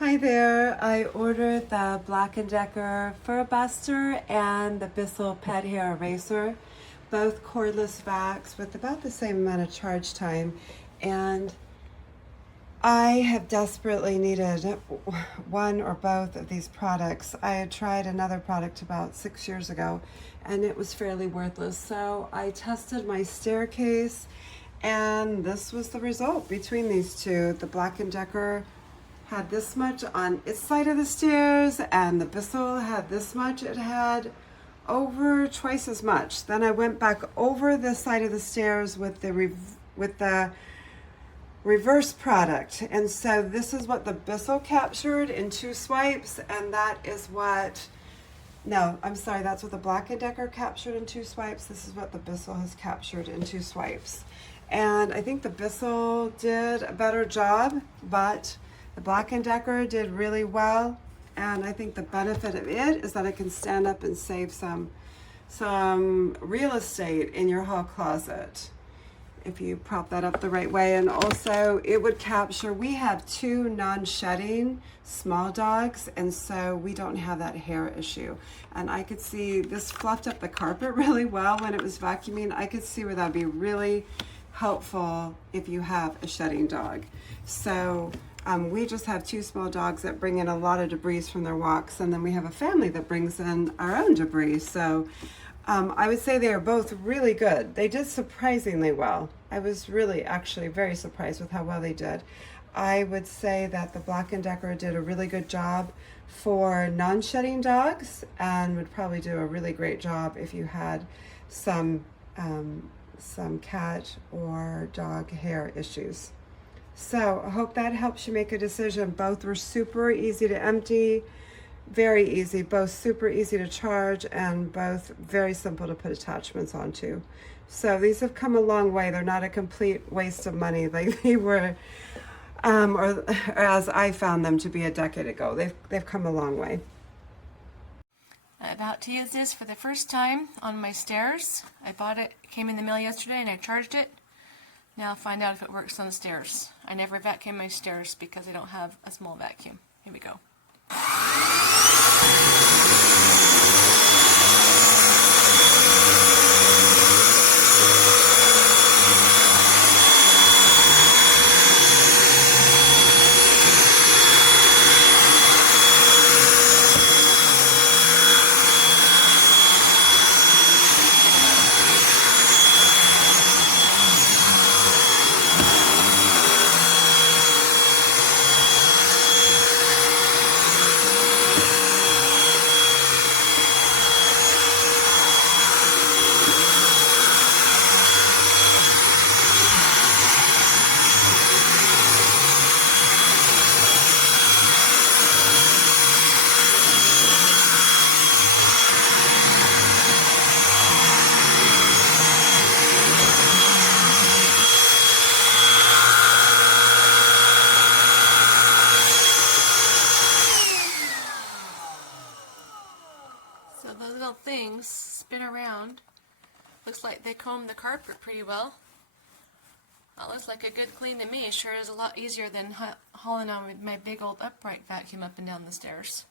Hi there, I ordered the BLACK+DECKER Fur Buster and the Bissell Pet Hair Eraser, both cordless vacs with about the same amount of charge time, and I have desperately needed one or both of these products. I had tried another product about 6 years ago and it was fairly worthless, so I tested my staircase and this was the result between these two. The BLACK+DECKER had this much on its side of the stairs and the Bissell had this much. It had over twice as much. Then I went back over the side of the stairs with the reverse product, and so this is what the Bissell captured in 2 swipes, and that is what, no, I'm sorry, that's what the BLACK+DECKER captured in 2 swipes. This is what the Bissell has captured in 2 swipes. And I think the Bissell did a better job, but the BLACK+DECKER did really well, and I think the benefit of it is that it can stand up and save some real estate in your hall closet if you prop that up the right way. And also it would capture, we have 2 non-shedding small dogs, and so we don't have that hair issue. And I could see this fluffed up the carpet really well when it was vacuuming. I could see where that'd be really helpful if you have a shedding dog. So we just have 2 small dogs that bring in a lot of debris from their walks, and then we have a family that brings in our own debris. So I would say they are both really good. They did surprisingly well. I was really actually very surprised with how well they did. I would say that the BLACK+DECKER did a really good job for non-shedding dogs and would probably do a really great job if you had some cat or dog hair issues. So I hope that helps you make a decision. Both were super easy to empty, very easy, both super easy to charge, and both very simple to put attachments onto. So these have come a long way. They're not a complete waste of money like they were, or as I found them to be a decade ago. They've come a long way. I'm about to use this for the first time on my stairs. I bought it, came in the mail yesterday, and I charged it. Now I'll find out if it works on the stairs. I never vacuum my stairs because I don't have a small vacuum. Here we go. So those little things spin around. Looks like they comb the carpet pretty well. That looks like a good clean to me. It sure is a lot easier than hauling on with my big old upright vacuum up and down the stairs.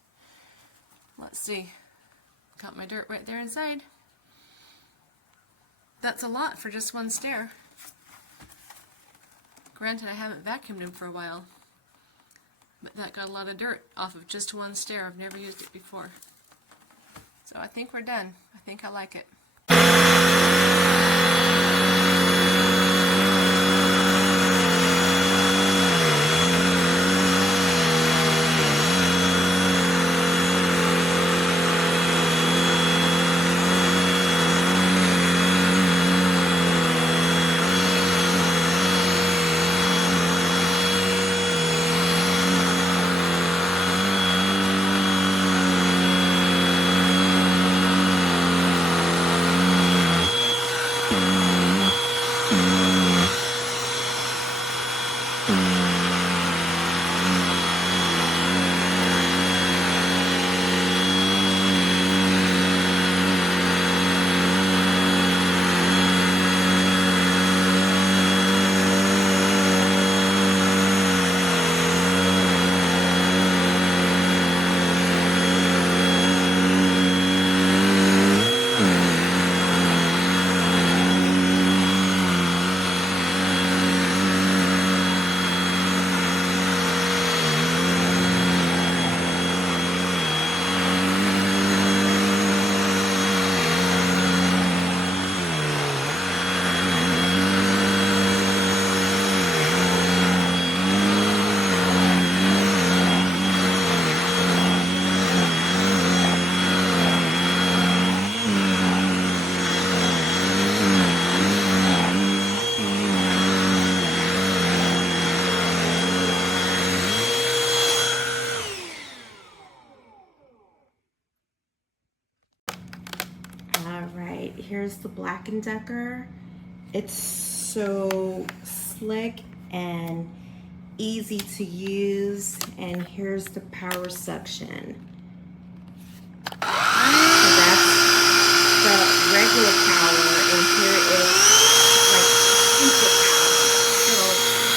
Let's see. Got my dirt right there inside. That's a lot for just one stair. Granted, I haven't vacuumed them for a while, but that got a lot of dirt off of just one stair. I've never used it before. So I think we're done. I think I like it. here's the Black & Decker. It's so slick and easy to use, and here's the power suction. So that's the regular power, and here is like super power. So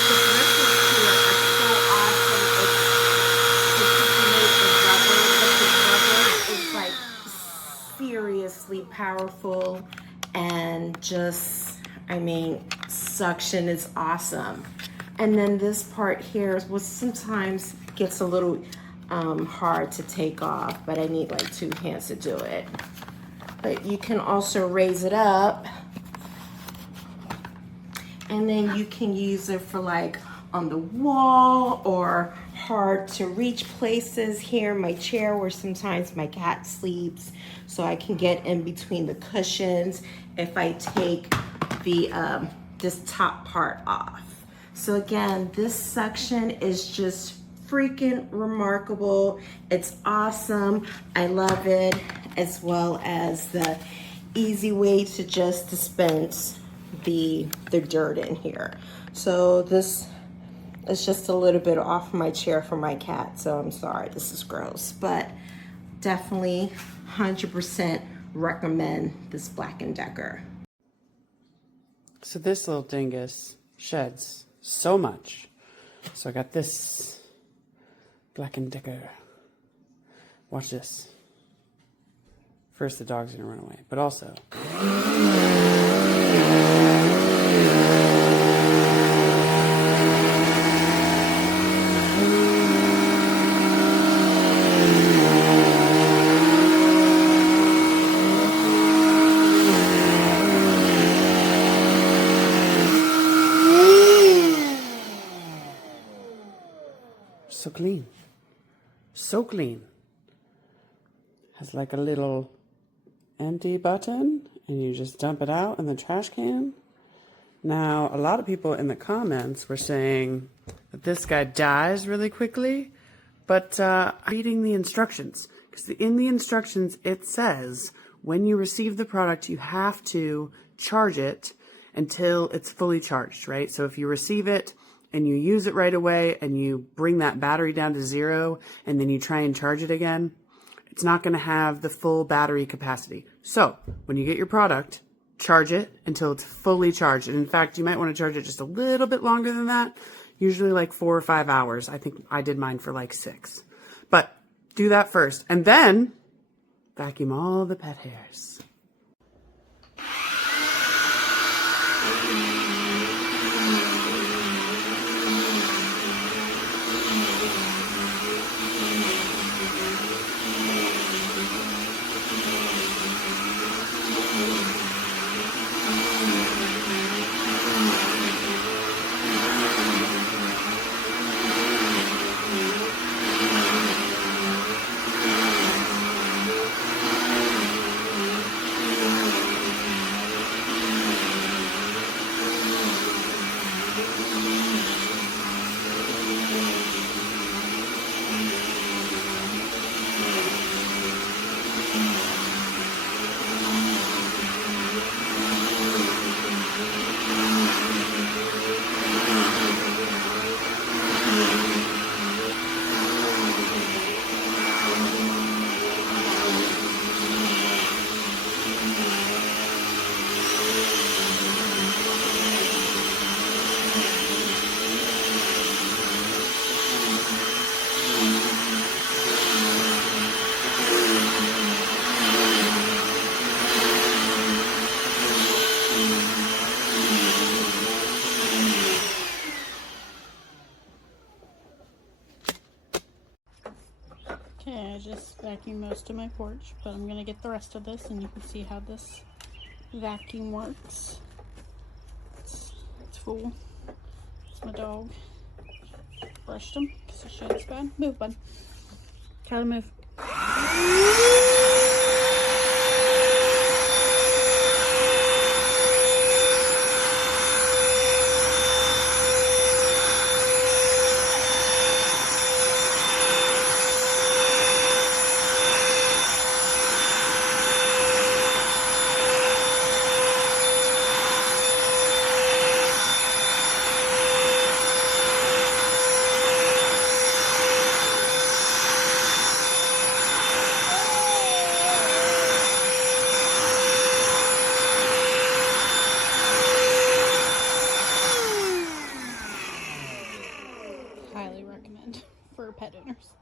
the bristles here are so awesome. It's made of rubber, but the rubber is like seriously powerful, and just, I mean, suction is awesome. And then this part here is what sometimes gets a little hard to take off, but I need like 2 hands to do it. But you can also raise it up, and then you can use it for like on the wall or hard to reach places. Here, my chair where sometimes my cat sleeps, so I can get in between the cushions if I take the this top part off. So again, this suction is just freaking remarkable. It's awesome. I love it, as well as the easy way to just dispense the dirt in here. So this is just a little bit off my chair for my cat, so I'm sorry, this is gross, but definitely 100% recommend this Black & Decker. So this little dingus sheds so much. So I got this Black & Decker. Watch this. First the dog's gonna run away, but also so clean. So clean. Has like a little empty button, and you just dump it out in the trash can. Now, a lot of people in the comments were saying that this guy dies really quickly, but reading the instructions, because in the instructions it says when you receive the product, you have to charge it until it's fully charged, right? So if you receive it and you use it right away and you bring that battery down to 0 and then you try and charge it again, it's not going to have the full battery capacity. So when you get your product, charge it until it's fully charged. And in fact, you might want to charge it just a little bit longer than that, usually like 4 or 5 hours. I think I did mine for like 6. But do that first, and then vacuum all the pet hairs. Okay, I just vacuumed most of my porch, but I'm gonna get the rest of this and you can see how this vacuum works. It's full. It's my dog. Brushed him because he sheds bad. Move, bud. Try to move. pet owners.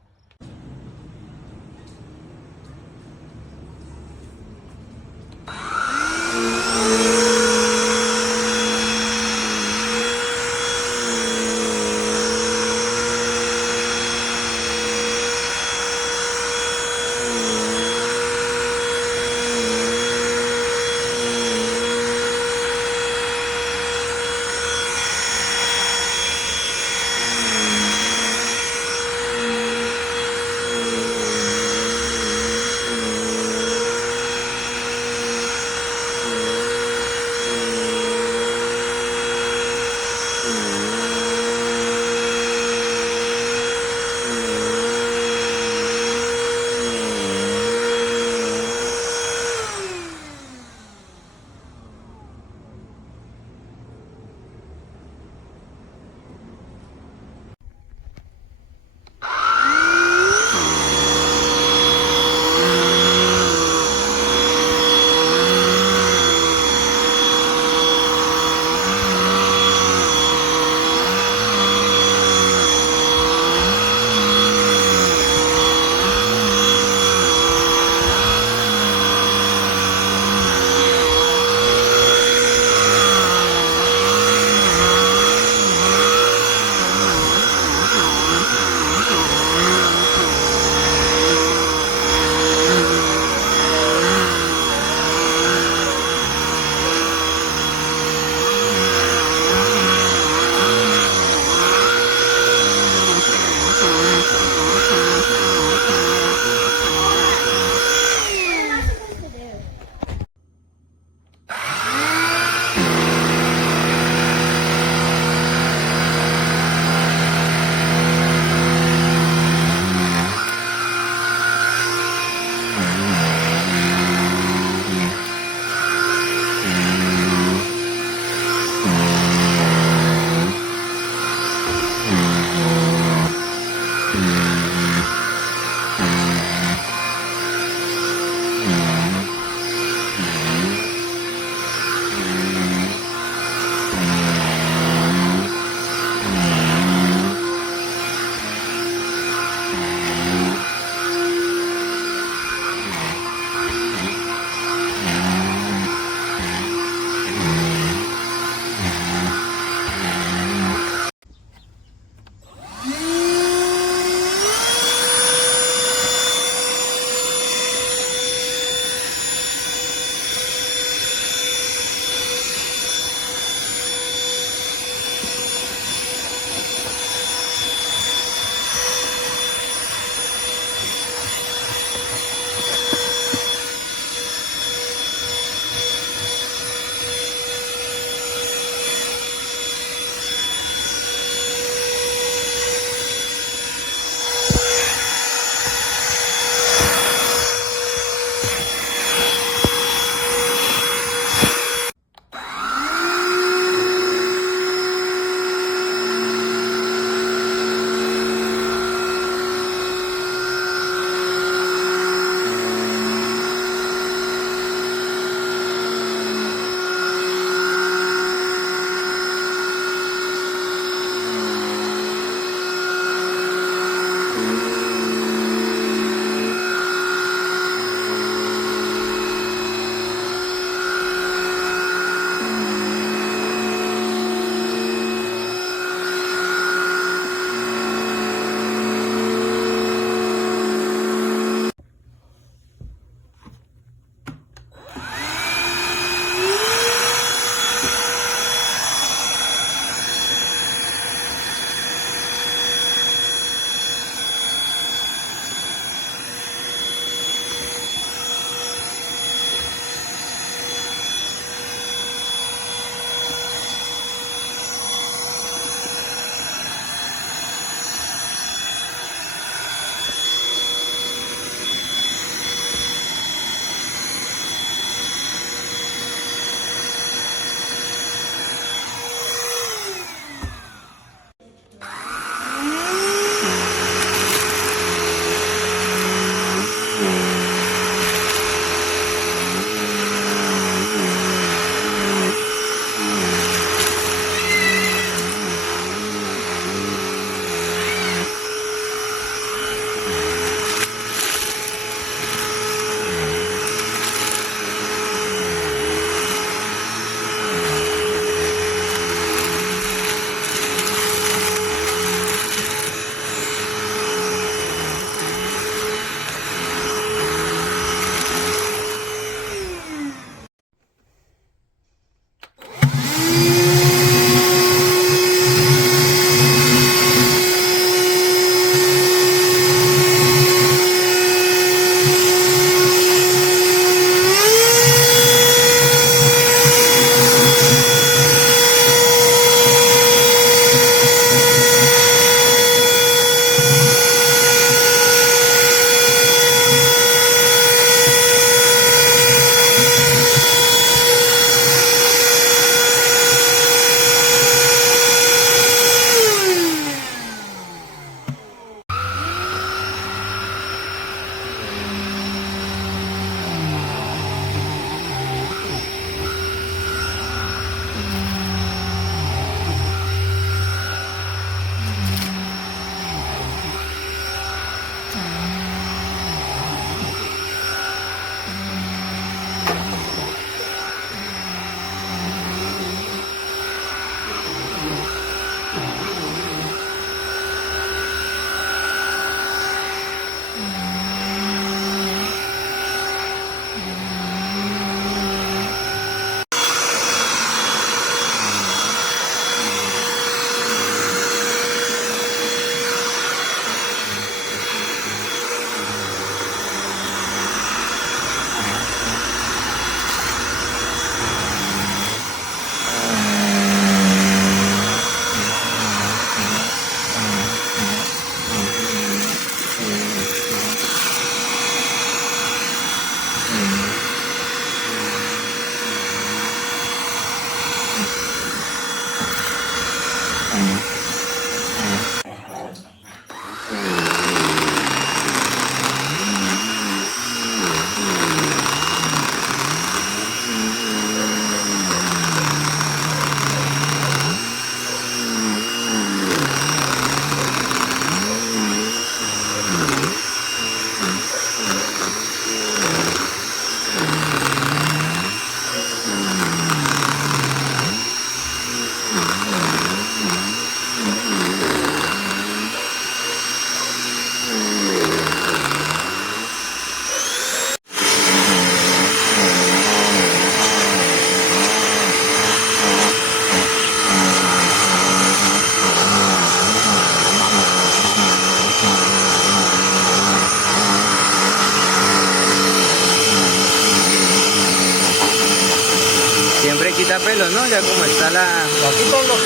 pelos, ¿no? Ya como está la... Aquí pongo.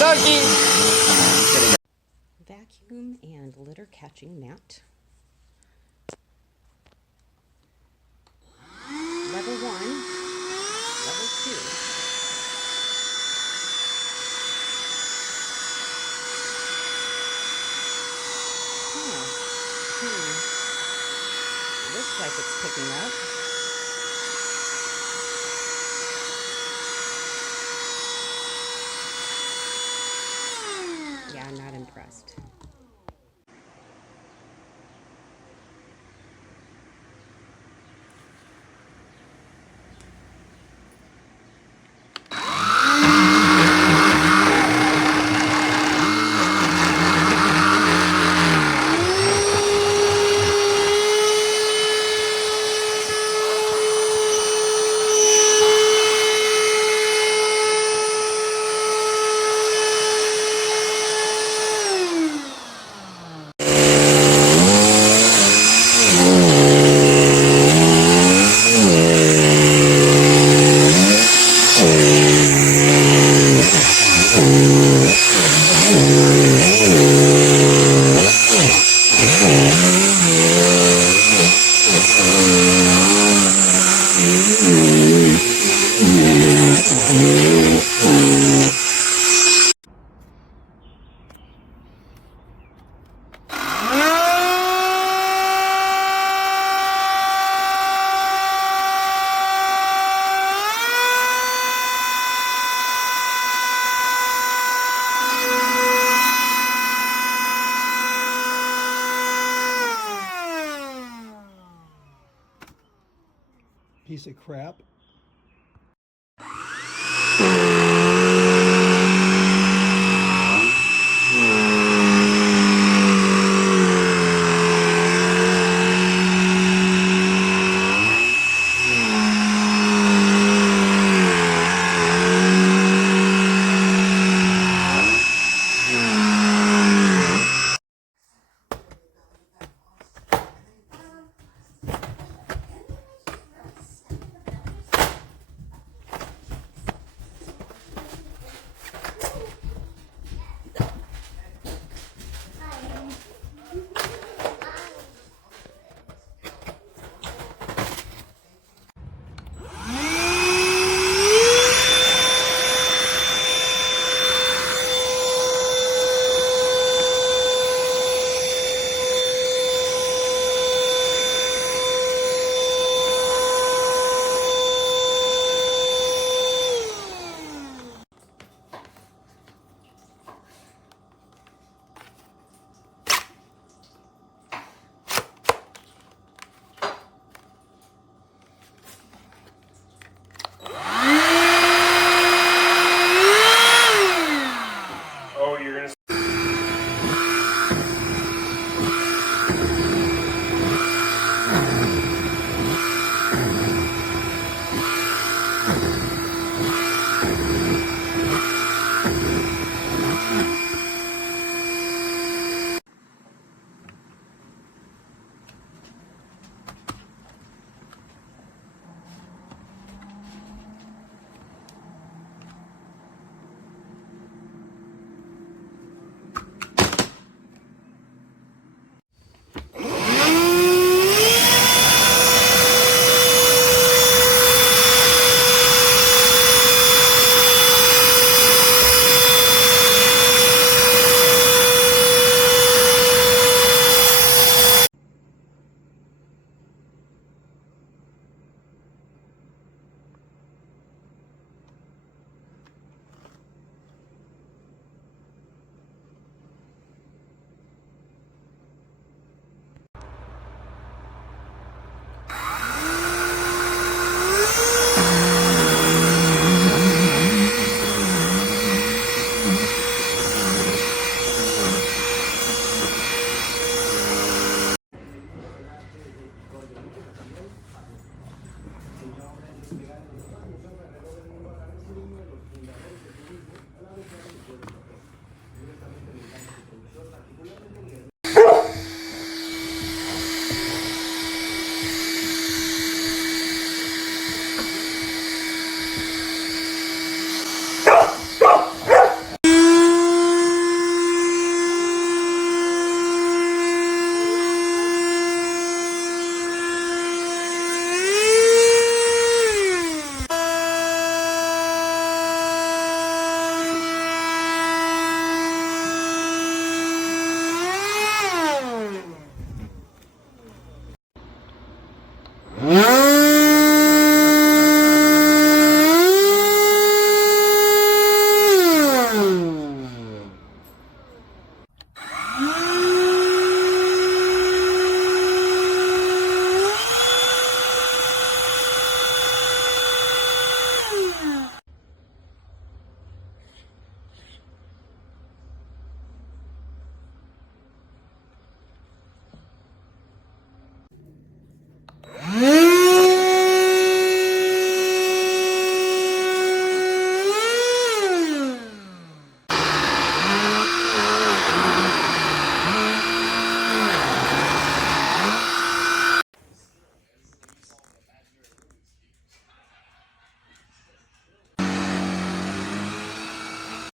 Loki! Vacuum and litter catching mat. Level 1, level 2. Looks like it's picking up. Yeah, I'm not impressed. Piece of crap.